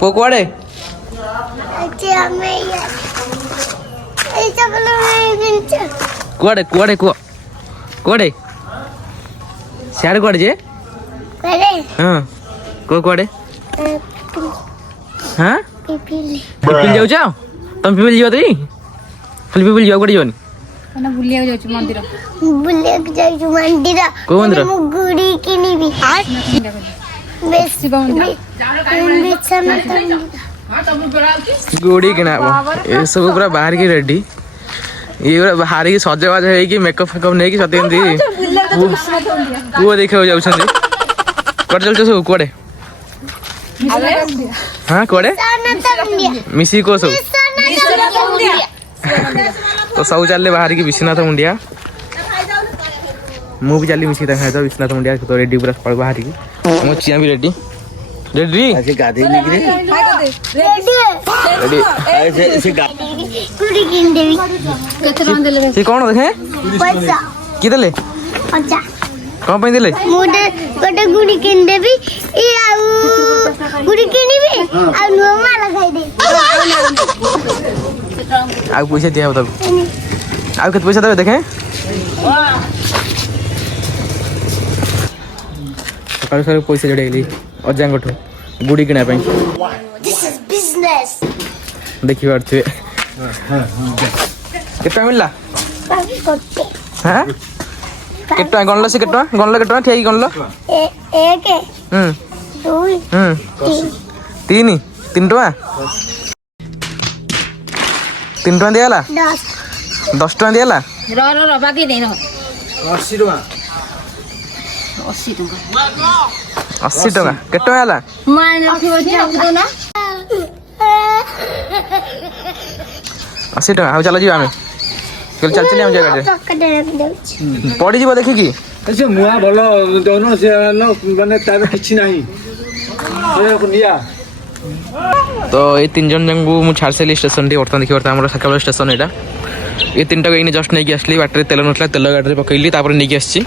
को कुआड़े कुआड़े कुआड़े कुआड़े सियाड़े कुआड़े जे हाँ को कुआड़े हाँ पिपिल जाऊ जाओ तुम पिपिल जाओ तरी खाली पिपिल जाओ कुआड़े जाओनी ना बुलिया जाऊ मंदिर को मंदिर गुड़ी किनिबी गुड़ी किना ये सब पूरा बाहर की रेडी ये पूरा बाहर की सजबाज है मेकअप फेकअप नहीं कि सत्य पुओ देखा जाऊँ कट चलते सब कड़े हाँ कड़े मिसी को सब तो सब चल बाहर की विश्वनाथ मुंडिया मु भी चली मिसी तो विश्वनाथ मुंडिया तो रेडी पूरा पड़ बाहर की मो चिया भी रेडी रेडी आज गाधे निकले रेडी ऐसे केते टका देले से कौन देखे पैसा कि देले अच्छा कौन पे देले मुझे गोटे गुड़ी किन देबी ई आउ गुड़ी किनिबी आ नुआ माला खाई दे आ पैसा दिया तब आ कितने पैसा देवे देखे सकाल सकाल पैसा जड़ेली अजाठू गुड़ी किना दिस इज बिजनेस देखी पारे के मिलला हाँ के गणल से गणल ठिया गणल एक दुई तीन टका 3 टका दिगला 10 टका दिगला र बाकी देन 80 टका 80 टका 80 टका के टका मान रखिबो दो ना 80 टका आउ चल जी आमे चल चल चल हम जागा पड़ी जीव देखि की ऐसे मुआ भल दोनों से माने तार किछि नाही ए निया तो ये 3 जन जंगु मु छाड़ से स्टेशन टी वर्तमान देखि वर्तमान हमर सकाल स्टेशन एटा ये 3 टका इनी जस्ट नहीं आसली बैटरी तेल नथला तेल गाड़ी रे पकैली तापर नहीं आसी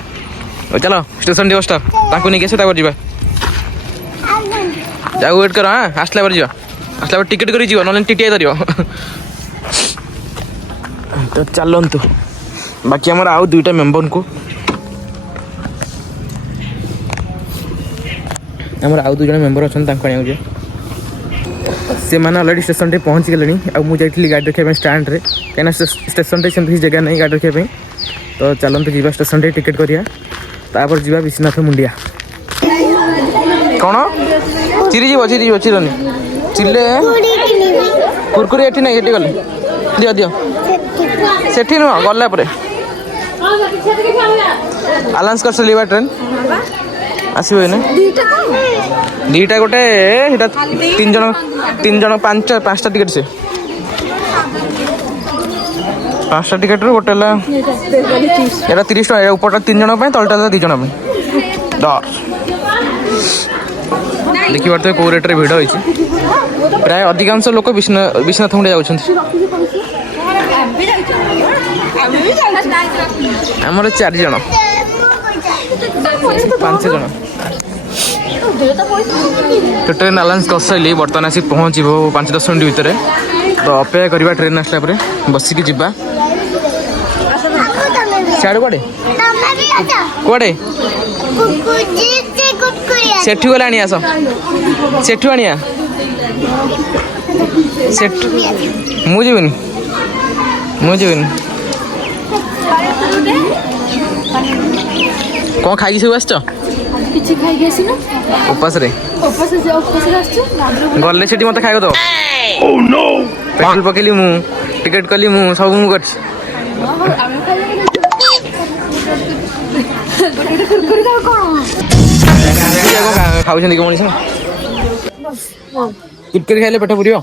चलो स्टेशन टी बस्टा ताको नहीं आसे तापर जीवा जा वेट कर हां आसला पर जीवा आसला पर टिकट करी जीवा नले टीटी धरियो तो चलंतु बाकी हमर आउ दुईटा मेंबर को हमर आउ दुई जन मेंबर अछन ताको आउ जे से माने ऑलरेडी स्टेशन टे पहुंच गेलनी आ मु जाइतली गाड़ी रखे स्टैंड रे केना स्टेशन टे सेम जगह नहीं गाड़ी रखे तो चलंतु जीवा स्टेशन टे टिकट करिया तापर जीवा विश्वनाथ मुंडिया कौन चिरी चिरनी चिल्ले कुरकुरी एठी नहीं एठी गले दियो दियो सेठी नुह गला परे अलाउंस कर चलिबा ट्रेन आसीबो ने दीटा गोटे हेटा 3 जन 5टा टिकट से 5टा टिकट रो गोटे ला एटा 30 टका ऊपरटा 3 जन पे तलटा 2 जन पे 10 देखि बारते को रेट रे भिड होई प्राय अधिकांश लोक विश्वनाथ मुंडिया जाउछन्ती हमर 4 जन 5 जन तो ट्रेन अलाउंस कर सारे बर्तमान आसी पहुँच 5-10 मिनट भितर तो अपेक्षा करवा ट्रेन आसला बसिकी जीवा सियाड़े कुआड़े कुआड़े सेठू गला आस सेठू आनिया मुझे कौन खाई सब आस किछि खाइ गेसी ना उपास रे आछछु गले सेठी मते खाइबो तो ओह नो पेट्रोल पकेली मु टिकट कली मु सब मु करछि कुरकुरी खाओ कोन खाउछन कि मनिस टिकट खाइले पेट पुरियो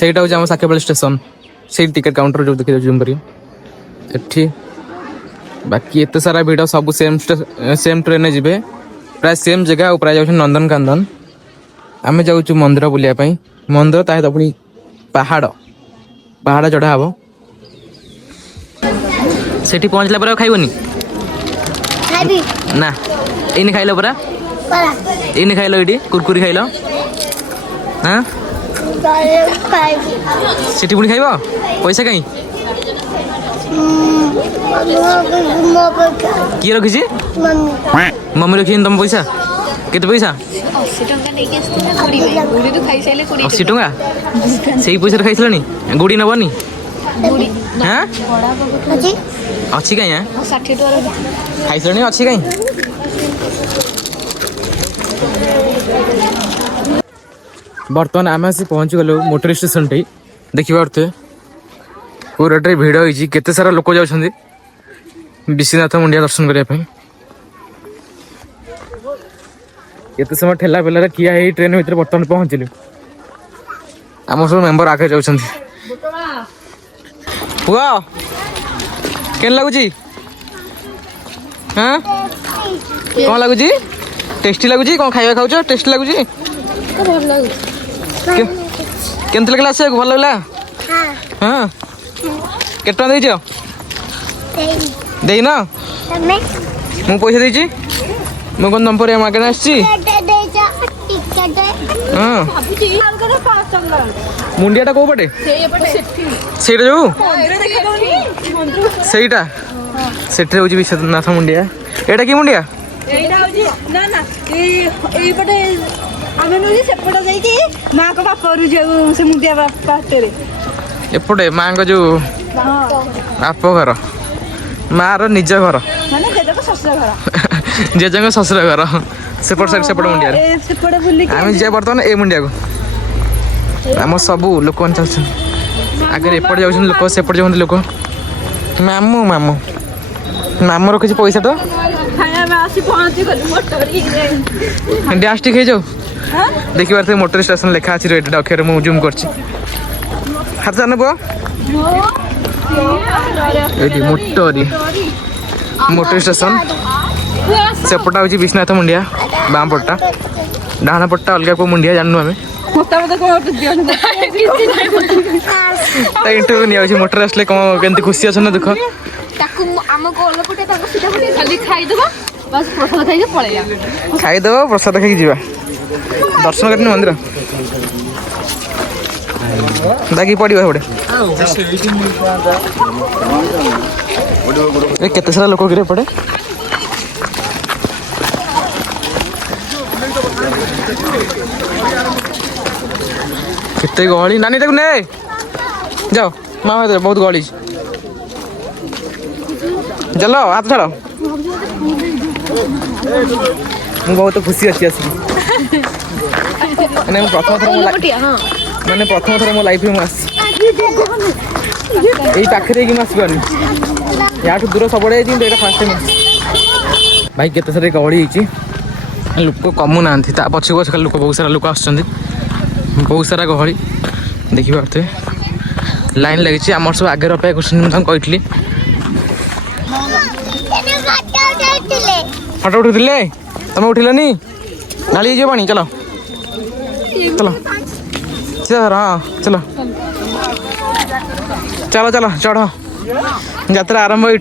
सेटा हो जाम साकेबल स्टेशन से टिकट काउंटर जो देखि जूम करियो एठी बाकी एत सारा भिड़ सब सेम ट्रेन जी प्राय सेम जगह प्राय जाऊँ नंदनकानन आम जाऊँ मंदिर बुलाया मंदिर ता पुणी पहाड़ पहाड़ चढ़ा हम से पहुँचला पर खाइबनी ना इन खाइल परा इन खाइल ये कुरकुरी खाइल हाँ सेठी पुणी खाइब पैसा कहीं किए रखी मम्मी रखी तुम पैसा केते पैसा 80 टंका से पैसा खाई गुड़ी नबनी हाँ अच्छी कहीं खाई अच्छी कहीं बर्तमान आम आसी पहुँच गलु मोटर स्टेशन टी देखी पारे पूरा भिड़ होती केते सारा लोक जाउछंदी विश्वनाथ मुंडिया दर्शन करने केते समय ठेला पेला किया है ट्रेन भीतर बर्तमान पहुँचलु आम सब मेंबर आगे जाउछंदी हुआ केन लगुची हाँ कौन लगुची टेस्टी लगुची कौन खाଇବା खाउछ टेस्टी लगुची केमती लगला से भल लगला हाँ केते टका देइछ देइना मु पैसा देइछि मु कोन नंबर या मागना आछि हाँ मुंडियाटा को पटे सेटा जो सेटा सेठे होची विश्वनाथ मुंडिया एटा की मुंडिया एपटे माँ को जो बाप घर माँ रो निज घर जेज शशुर घर सेपट साइड सेपट मुंडिया आम जा बर्तमान ए मुंडिया को आम सबू लोक आगे एपट जाऊँ लोक सेपट जाऊँ लोक मामू मामू मामू रखी पैसा तो डांस टी जाऊ देखी पारे मोटर स्टेशन लिखा अच्छी रेट अक्षर मुझे जूम कर हाथ जान पुआ मोटरी मोटर स्टेशन सेपटा हूँ विश्वनाथ मुंडिया बाम पट्टा डाण पट्टा अलग को मुंडिया जानू आम इंटरव्यू नहीं मोटर आसले कौन केमती खुशी अच्छा ना दुख खाईदेव प्रसाद खाई जा दर्शन कर मंदिर बाकी पड़ो एपटे केते सारा लोक कि पड़े केते गहली नानी तक ने जाओ माँ बहुत गहली चलो हाथ छाड़ बहुत खुशी अच्छी आसिक प्रथम थर मो लाइफ में यही पाखे आसपानी या दूर सब फास्ट टाइम भाई केते सारे गहली लोक कमु ना पछ पछ लोक बहुत सारा लोक आस बहुत सारा गहली देखी पारे लाइन लगी आम सब आगे अपेक्षा कर कही फटो उठे तुम उठिलनी ढाली जाओ पानी चलो चलो सर हाँ चलो चलो चलो चढ़ यात्रा आरंभ यू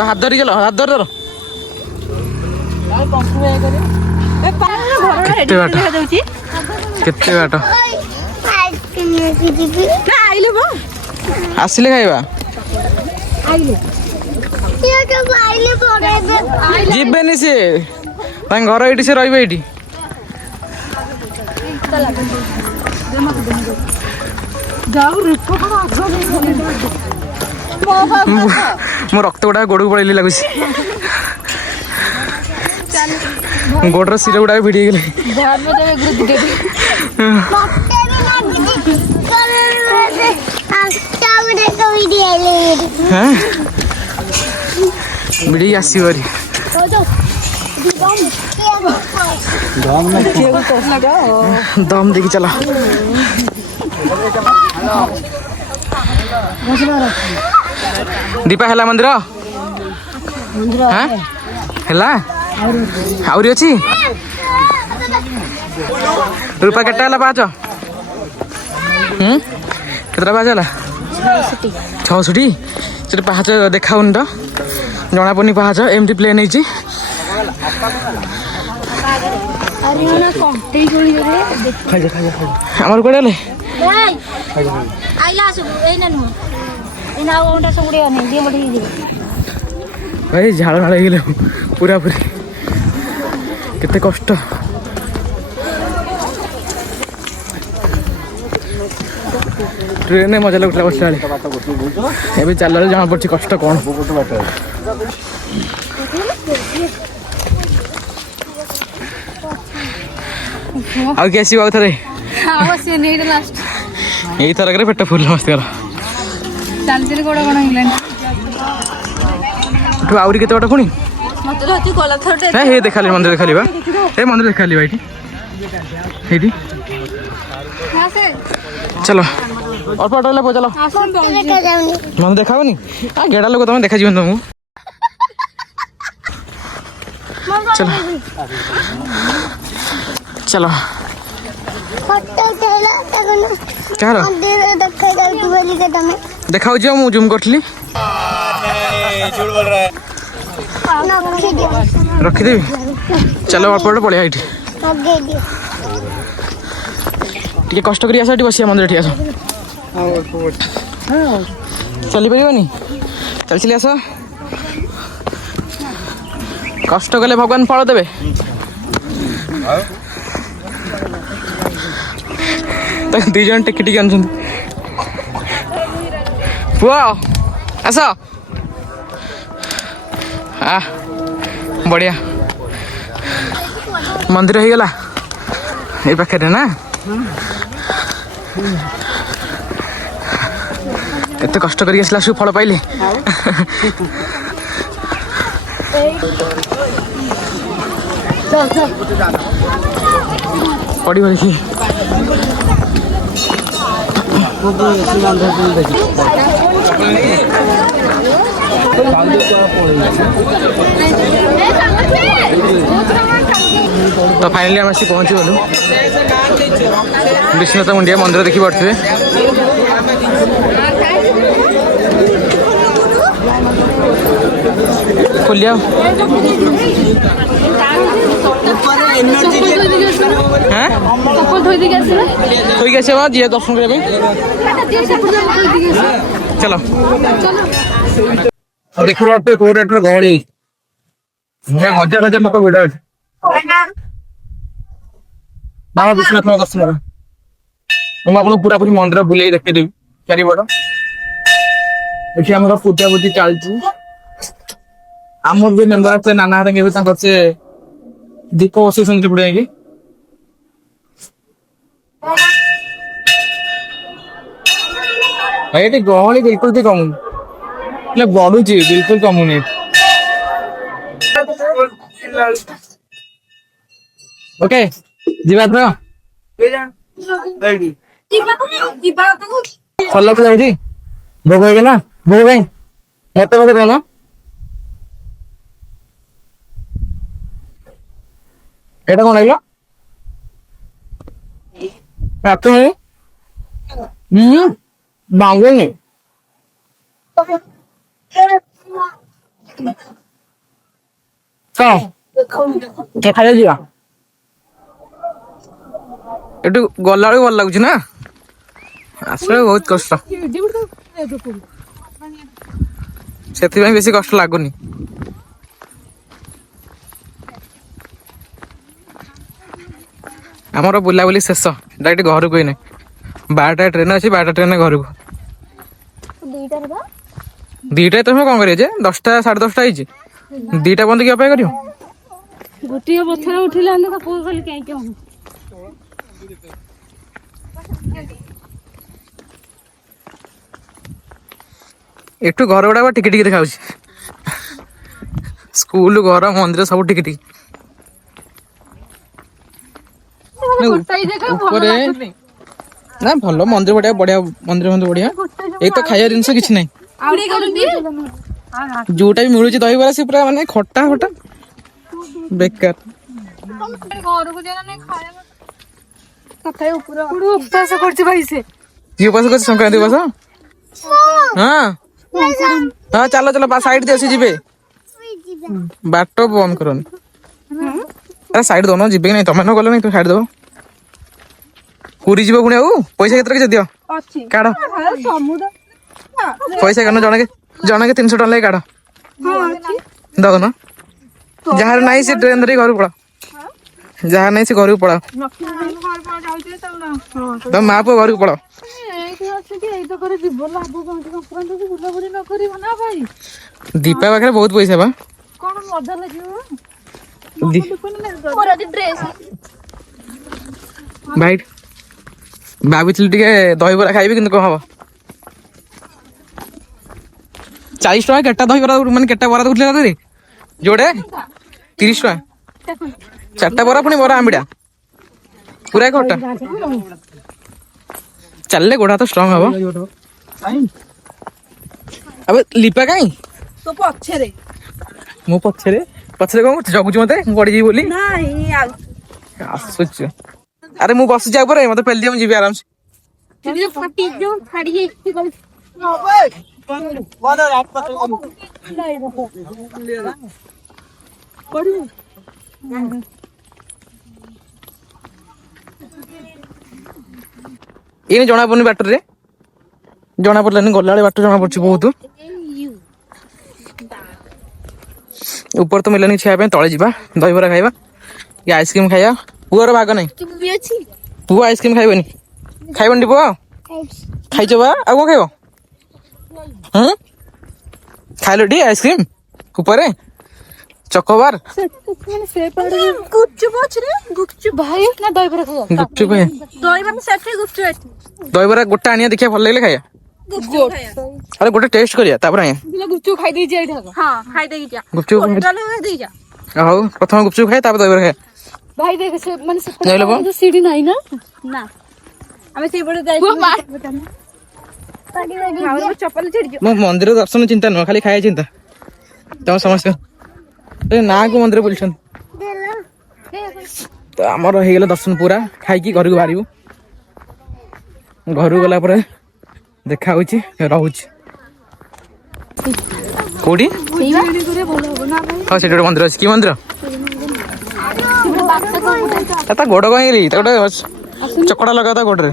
हाथ धरी चलो हाथ धर धर केते बाट आसिले खाइबा जीवेनि से घर ये से रही ये मो रक्त गुड़ा गोड़ को पड़े लगुच गोड़ शिर गुड़ा भिड़ी गले भिड़ी आसरी दम देखी चला दीपा है मंदिर है आउरी अच्छी रूपा केटा है पाँच केतटा पाँच है ଛଅଷଠି ସେଠି ପାହାଚ ଦେଖାଉନି ତ ଜଣାପଡ଼ୁନି ପାହାଚ ଏମିତି ପ୍ଲେନ୍ ହେଇଛି। ଆମର କୁଆଡ଼େ ଗଲେ ଭାଇ ଝାଳ ନାଳ ହେଇଗଲେ ପୁରା ପୁରି କେତେ କଷ୍ଟ। ट्रेन मजा लगुला बसला बेले ଏବେ ଚାଲିଲା ବେଳେ ଜଣା ପଡୁଛି କଷ୍ଟ କଣ। ଆଉ କିଏ ଆସିବ ଆଉ ଥରେ ଏଇ ଥରକରେ ପେଟ ଫୁଲ ମସ୍ତି ଗଲା। ତୁ ଆହୁରି କେତେ ବାଟ ପୁଣି ହେ ଦେଖାଲି ମନ୍ଦିର ଦେଖାଲି ବା ଏ ମନ୍ଦିର ଦେଖାଲି ବା ଏଇଠି ଏଇଠି चलो और पटो ले चलो मन देखा गेड़ा लोग तुम देखा तुमको चलो चलो देखा मुझे जूम करी रखीदेवी चलो अल्प पलिया ये टे कष्ट कर बस मंदिर ठीक आस चली पारनी चल चली आस कष्ट कले भगवान फल देवे। दी जन टेकी टेकी आन पुआ आस बढ़िया मंदिर हो गला ये पाखे ना एते कष्ट करी आसला सब फल पाइले पड़ी देखी तो फाइनली आम आसी पहुँची गलु विश्वनाथ मुंडिया मंदिर देखी पारे खोलिया जी दर्शन करने चलो देखो गहली हजार हजार लोक भिड़ अच्छे बाबा विश्वनाथ दर्शन मुझे पूरा पूरी मंदिर बुले देखदेवी चारिपट ये आम पूजा पूजी चलती आम भी मेम्बर आसते नाना हाथ से दीप बस बुड़े ये गहली बिल्कुल भी कमुनी बढ़ुची बिल्कुल कमुनी ओके जीवा फल पूजा भोग हो गला भोग भाई एत मत कहना एटा कौन लगे बांगुनी खाई जा एटू गला भल लगुच ना आस बहुत कष्ट से बेसी कष्ट लगुनि आमर बुलाबुली शेष डायरेक्ट घर को ही ना 12टा ट्रेन अच्छी 12टा ट्रेन घर को 2टा तुम कौन कर 10टा 10:30 होती 2टा बंद की अपेक्षा कर गोटे पथर उठिले एठू घर गुड़ा टिके टिके देखा स्कूल घर मंदिर सब टिके टिके ना भल मंदिर बढ़िया बढ़िया मंदिर मंदिर बढ़िया एक तो खाया जिनस किसी ना जोटा भी मिलूँ दही बरा से पूरा माने खट्टा खट्टा बेकार उपवास कर संक्रांति उपास ହଁ ହଁ ଚାଲ ଚାଲ ସାଇଡ ଦେ ସେ ଯିବେ ବାଟ ବନ୍ଦ କରନି ଆରେ ସାଇଡ ଦଉନ ଯିବେ କି ନାଇଁ ତମେ ନ ଗଲେ ନାଇଁ ତୁ ସାଇଡ ଦବ ପୁରୀ ଯିବ ପୁଣି ଆଉ ପଇସା କେତେ କିଛି ଦିଅ କାଢ ପଇସା କାଢ ଜଣକେ 300 ଟଙ୍କା ଲାଗି କାଢ ଦଉନ ଯାହାର ନାହିଁ ସେ ଟ୍ରେନ ଧରି ଘରକୁ ପଳା ଯାହାର ନାହିଁ ସେ ଘରକୁ ପଳାଅ ତମ ମା ପୁଅ ଘରକୁ ପଳାଅ ଦୀପା ପାଖରେ ବହୁତ ପଇସା ବା ଭାଇ ଭାବିଥିଲି ଟିକେ ଦହିବରା ଖାଇବି କିନ୍ତୁ କଣ ହବ 40 ଟଙ୍କା କେଟା ଦହିବରା ମାନେ କେଟା ବରା ଦଉଥିଲେ ଯୋଡେ 30 ଟଙ୍କା 4ଟା ବରା ପୁଣି ବରା ଆମ୍ବିଡା ପୁରା ଖଟା ଚାଲିଲେ ଗୋଡ ହାତ ଷ୍ଟ୍ରଙ୍ଗ ହବ ଆବେ ଲିପା କାଇଁ ମୁଁ ପଛରେ କଣ କରୁଛି ଜଗୁଛୁ ମତେ ମୁଁ ପଡିଯିବି ବୋଲି ଆସୁଛୁ ଆରେ ମୁଁ ବସିଛି ଉପରେ ମତେ ପେଲି ଦିଅ ମୁଁ ଯିବି ଆରାମସେ ଏଇ ଜଣା ପଡୁନି ବାଟରେ ଜଣା ପଡିଲାନି ଗଲାବେଳେ ବାଟ ଜଣା ପଡୁଛି ବହୁତ ଉପରେ ତ ମିଳିଲାନି ଛିଆ ପାଇଁ ତଳେ ଯିବା ଦହିବରା ଖାଇବା କି ଆଇସ୍କ୍ରିମ ଖାଇବା ପୁଅର ଭାଗ ନାହିଁ ପୁଅ ଆଇସ୍କ୍ରିମ ଖାଇବନି ପୁଅ ଖାଇଛ ବା ଆଉ କଣ ଖାଇବ ଖାଇଲ ଟି ଆଇସ୍କ୍ରିମ ଉପରେ ଚକୋବାର ଦହିବରା ଗୋଟେ ଆଣିବା ଦେଖିବା ଭଲ ଲାଗିଲେ ଖାଇବା ଆରେ ଗୋଟେ ଟେଷ୍ଟ କରିବା ତାପରେ ଆଣିବା ଗୁପଚୁପ ହଉ ପ୍ରଥମେ ଗୁପଚୁପ ଖାଇବା ତାପରେ ଦହିବରା ଖାଇବା ଭାଇ ଦେଖ ସେ ମାନେ ସିଡି ନାହିଁ ନା ଆମେ ସେଇପଟେ ମୋ ମନ୍ଦିର ଦର୍ଶନ ଚିନ୍ତା ନୁହଁ ଖାଲି ଖାଇବା ଚିନ୍ତା ତମ ସମସ୍ତେ ନା କୁ ମନ୍ଦିର ବୁଲୁଛନ୍ତି ତ ଆମର ହେଇଗଲା ଦର୍ଶନ ପୁରା ଖାଇକି ଘରକୁ ବାହାରିବୁ ଘରକୁ ଗଲା ପରେ ଦେଖା ହଉଛି ରହୁଛି କୋଉଠି ହଁ ସେଠି ଗୋଟେ ମନ୍ଦିର ଅଛି କି ମନ୍ଦିର ତା ଗୋଡ କଣ ହେଇଗଲି ତା ଗୋଟେ ଚକଡା ଲଗା ତା ଗୋଡରେ